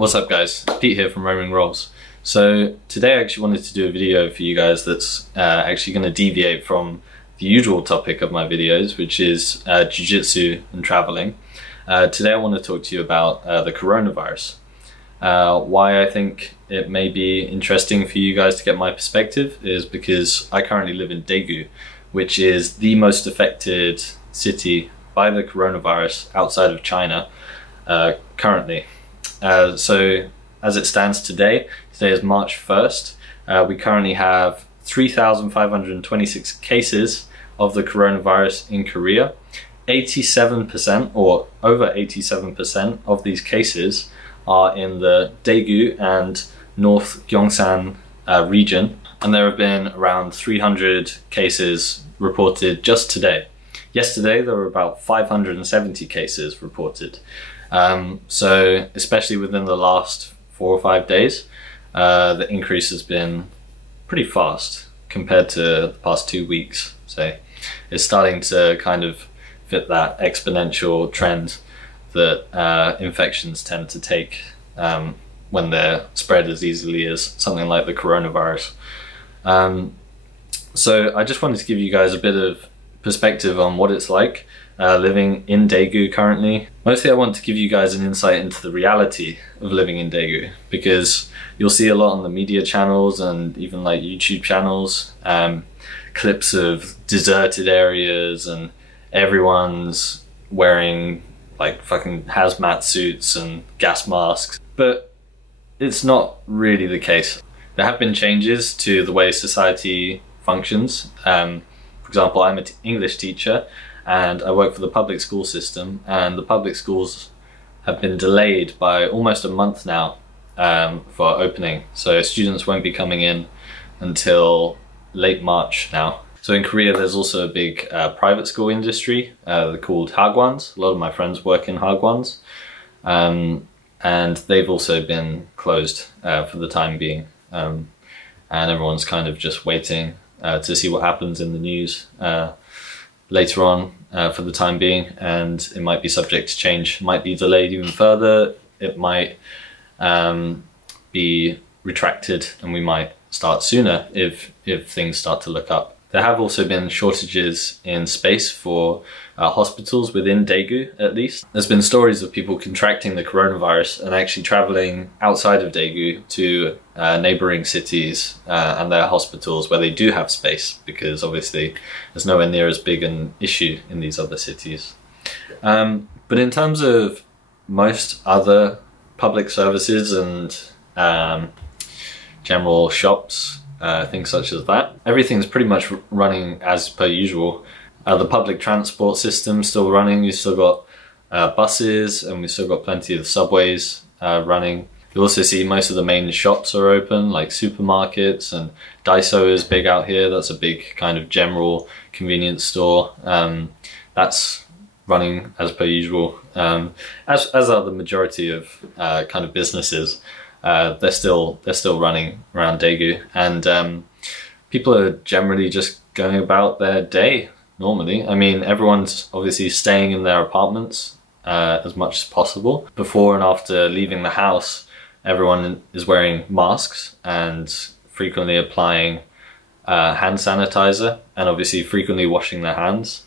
What's up guys, Pete here from Roaming Rolls. So today I actually wanted to do a video for you guys that's actually going to deviate from the usual topic of my videos, which is jiu-jitsu and traveling. Today I want to talk to you about the coronavirus. Why I think it may be interesting for you guys to get my perspective is because I currently live in Daegu, which is the most affected city by the coronavirus outside of China currently. So as it stands today is March 1st, we currently have 3,526 cases of the coronavirus in Korea. 87% or over 87% of these cases are in the Daegu and North Gyeongsang region, and there have been around 300 cases reported just today. Yesterday there were about 570 cases reported. So especially within the last 4 or 5 days, the increase has been pretty fast compared to the past 2 weeks. So it's starting to kind of fit that exponential trend that infections tend to take when they're spread as easily as something like the coronavirus. So I just wanted to give you guys a bit of perspective on what it's like living in Daegu currently. Mostly I want to give you guys an insight into the reality of living in Daegu, because you'll see a lot on the media channels and even like YouTube channels, clips of deserted areas and everyone's wearing like fucking hazmat suits and gas masks, but it's not really the case. There have been changes to the way society functions. For example, I'm an English teacher and I work for the public school system, and the public schools have been delayed by almost a month now for opening. So students won't be coming in until late March now. So in Korea there's also a big private school industry. They're called hagwons. A lot of my friends work in hagwons, and they've also been closed for the time being. And everyone's kind of just waiting to see what happens in the news later on for the time being, and it might be subject to change, might be delayed even further, it might be retracted, and we might start sooner if things start to look up. There have also been shortages in space for hospitals within Daegu, at least. There's been stories of people contracting the coronavirus and actually traveling outside of Daegu to neighboring cities and their hospitals where they do have space, because obviously there's nowhere near as big an issue in these other cities. But in terms of most other public services and general shops, things such as that, everything's pretty much running as per usual. The public transport system's still running. You've still got buses, and we've still got plenty of subways running. You also see most of the main shops are open, like supermarkets, and Daiso is big out here. That's a big kind of general convenience store. That's running as per usual, as are the majority of kind of businesses. They're still running around Daegu, and people are generally just going about their day normally. I mean, everyone's obviously staying in their apartments as much as possible. Before and after leaving the house, everyone is wearing masks and frequently applying hand sanitizer, and obviously frequently washing their hands.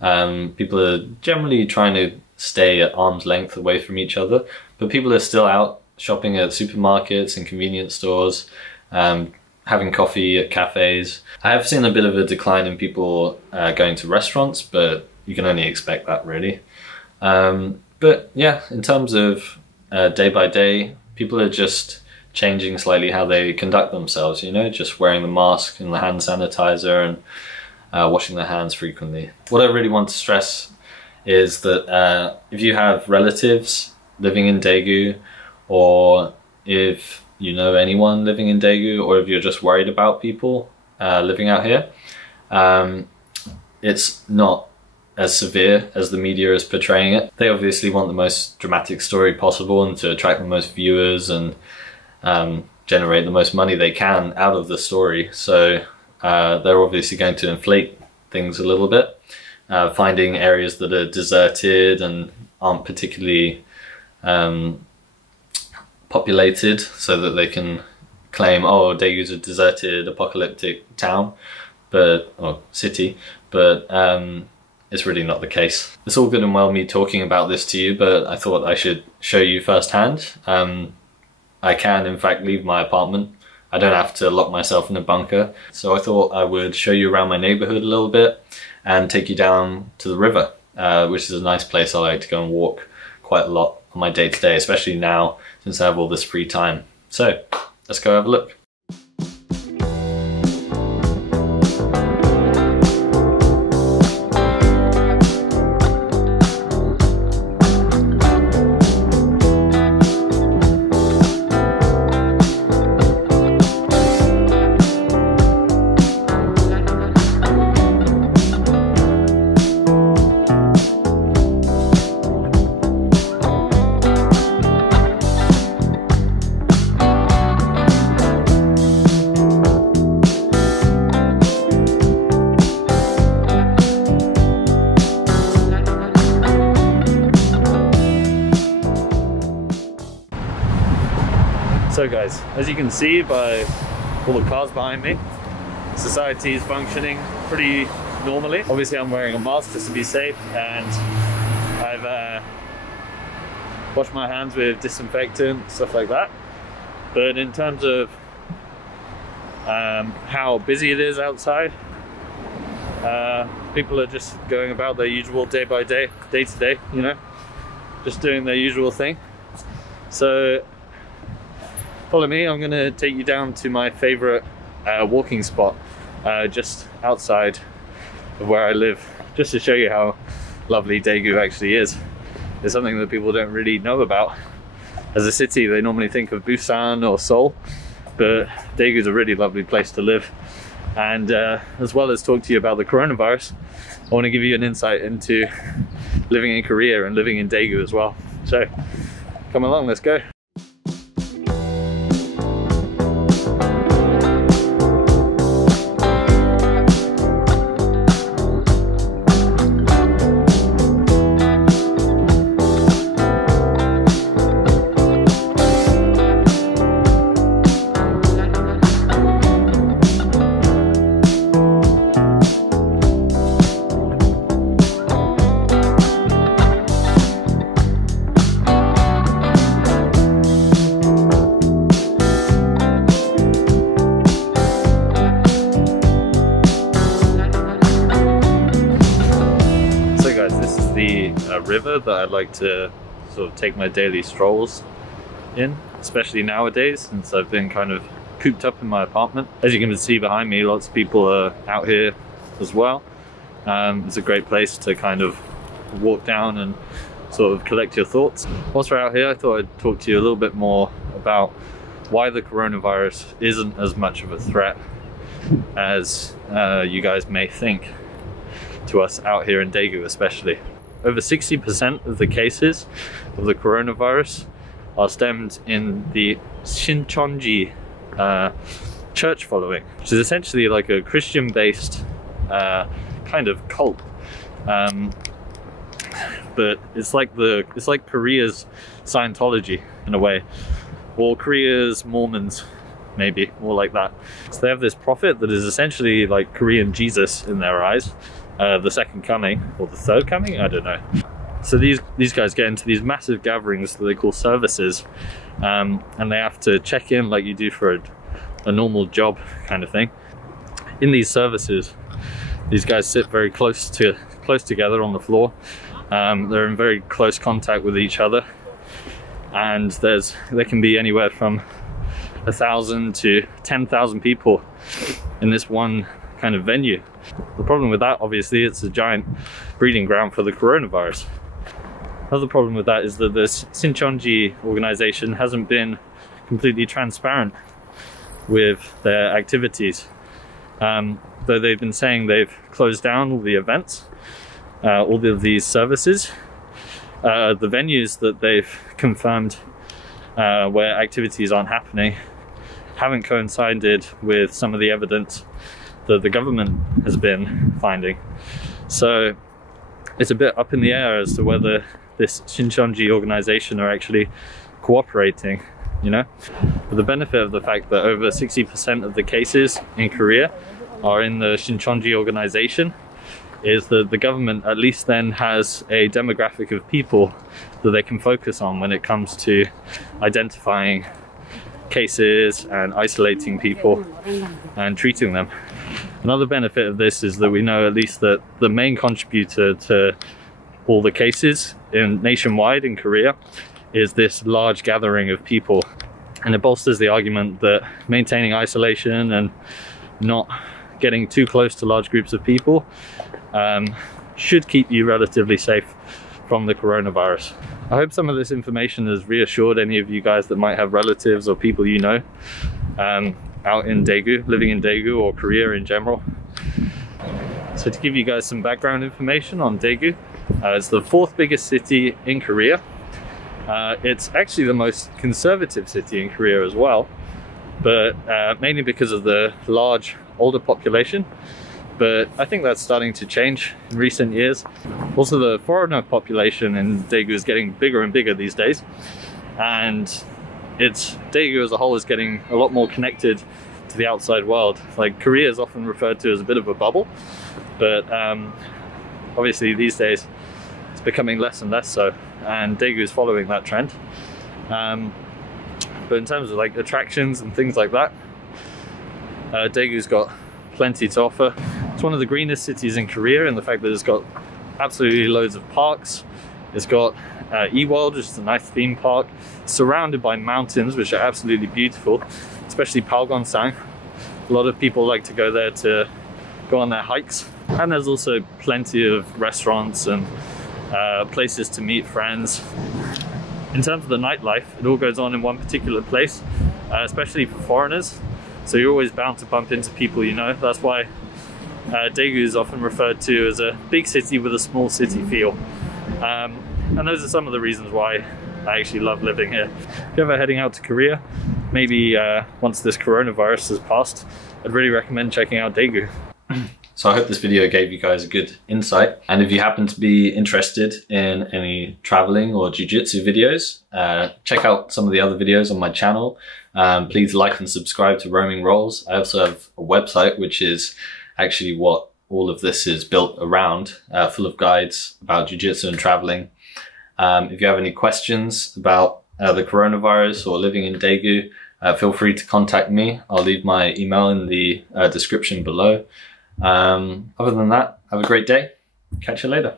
People are generally trying to stay at arm's length away from each other, but people are still out shopping at supermarkets and convenience stores, having coffee at cafes. I have seen a bit of a decline in people going to restaurants, but you can only expect that really. But yeah, in terms of day by day, people are just changing slightly how they conduct themselves, you know, just wearing the mask and the hand sanitizer and washing their hands frequently. What I really want to stress is that if you have relatives living in Daegu, or if you know anyone living in Daegu, or if you're just worried about people living out here, it's not as severe as the media is portraying it. They obviously want the most dramatic story possible and to attract the most viewers and generate the most money they can out of the story. So they're obviously going to inflate things a little bit, finding areas that are deserted and aren't particularly populated so that they can claim, oh, Daegu's a deserted apocalyptic town, or city, but it's really not the case. It's all good and well me talking about this to you, but I thought I should show you firsthand. I can in fact leave my apartment. I don't have to lock myself in a bunker. So I thought I would show you around my neighborhood a little bit and take you down to the river, which is a nice place I like to go and walk quite a lot on my day-to-day, especially now since I have all this free time. So let's go have a look. So guys, as you can see by all the cars behind me, society is functioning pretty normally. Obviously I'm wearing a mask just to be safe, and I've washed my hands with disinfectant, stuff like that. But in terms of how busy it is outside, people are just going about their usual day to day, you know, just doing their usual thing. So follow me, I'm going to take you down to my favorite walking spot just outside of where I live, just to show you how lovely Daegu actually is. It's something that people don't really know about. As a city, they normally think of Busan or Seoul, but Daegu is a really lovely place to live. And as well as talk to you about the coronavirus, I want to give you an insight into living in Korea and living in Daegu as well. So come along, let's go. River that I like to sort of take my daily strolls in, especially nowadays since I've been kind of cooped up in my apartment. As you can see behind me, lots of people are out here as well. It's a great place to kind of walk down and sort of collect your thoughts. Whilst we're out here, I thought I'd talk to you a little bit more about why the coronavirus isn't as much of a threat as you guys may think to us out here in Daegu especially. Over 60% of the cases of the coronavirus are stemmed in the Shincheonji church following, which is essentially like a Christian-based kind of cult. But it's like Korea's Scientology in a way, or Korea's Mormons, maybe more like that. So they have this prophet that is essentially like Korean Jesus in their eyes. The second coming, or the third coming, I don't know. So these guys get into these massive gatherings that they call services, and they have to check in like you do for a normal job kind of thing. In these services, these guys sit very close together on the floor. They're in very close contact with each other, and there can be anywhere from 1,000 to 10,000 people in this one kind of venue. The problem with that, obviously, it's a giant breeding ground for the coronavirus. Another problem with that is that this Shincheonji organization hasn't been completely transparent with their activities. Though they've been saying they've closed down all the events, all of these services, the venues that they've confirmed where activities aren't happening haven't coincided with some of the evidence that the government has been finding. So it's a bit up in the air as to whether this Shincheonji organization are actually cooperating you know. But the benefit of the fact that over 60% of the cases in Korea are in the Shincheonji organization is that the government at least then has a demographic of people that they can focus on when it comes to identifying cases and isolating people and treating them. Another benefit of this is that we know at least that the main contributor to all the cases nationwide in Korea is this large gathering of people, and it bolsters the argument that maintaining isolation and not getting too close to large groups of people should keep you relatively safe from the coronavirus. I hope some of this information has reassured any of you guys that might have relatives or people you know out in Daegu, living in Daegu or Korea in general. So to give you guys some background information on Daegu, it's the 4th biggest city in Korea. It's actually the most conservative city in Korea as well, but mainly because of the large older population. But I think that's starting to change in recent years. Also, the foreigner population in Daegu is getting bigger and bigger these days, and Daegu as a whole is getting a lot more connected to the outside world. Like, Korea is often referred to as a bit of a bubble, but obviously these days it's becoming less and less so, and Daegu is following that trend. But in terms of like attractions and things like that, Daegu's got plenty to offer. It's one of the greenest cities in Korea in the fact that it's got absolutely loads of parks. It's got E-World, which is a nice theme park, surrounded by mountains, which are absolutely beautiful, especially Palgonsang. A lot of people like to go there to go on their hikes. And there's also plenty of restaurants and places to meet friends. In terms of the nightlife, it all goes on in one particular place, especially for foreigners. So you're always bound to bump into people you know. That's why Daegu is often referred to as a big city with a small city feel. And those are some of the reasons why I actually love living here. If you're ever heading out to Korea, maybe once this coronavirus has passed, I'd really recommend checking out Daegu. So I hope this video gave you guys a good insight. And if you happen to be interested in any traveling or jiu-jitsu videos, check out some of the other videos on my channel. Please like and subscribe to Roaming Rolls. I also have a website, which is actually what all of this is built around, full of guides about jiu-jitsu and traveling. If you have any questions about the coronavirus or living in Daegu, feel free to contact me. I'll leave my email in the description below. Other than that, have a great day. Catch you later.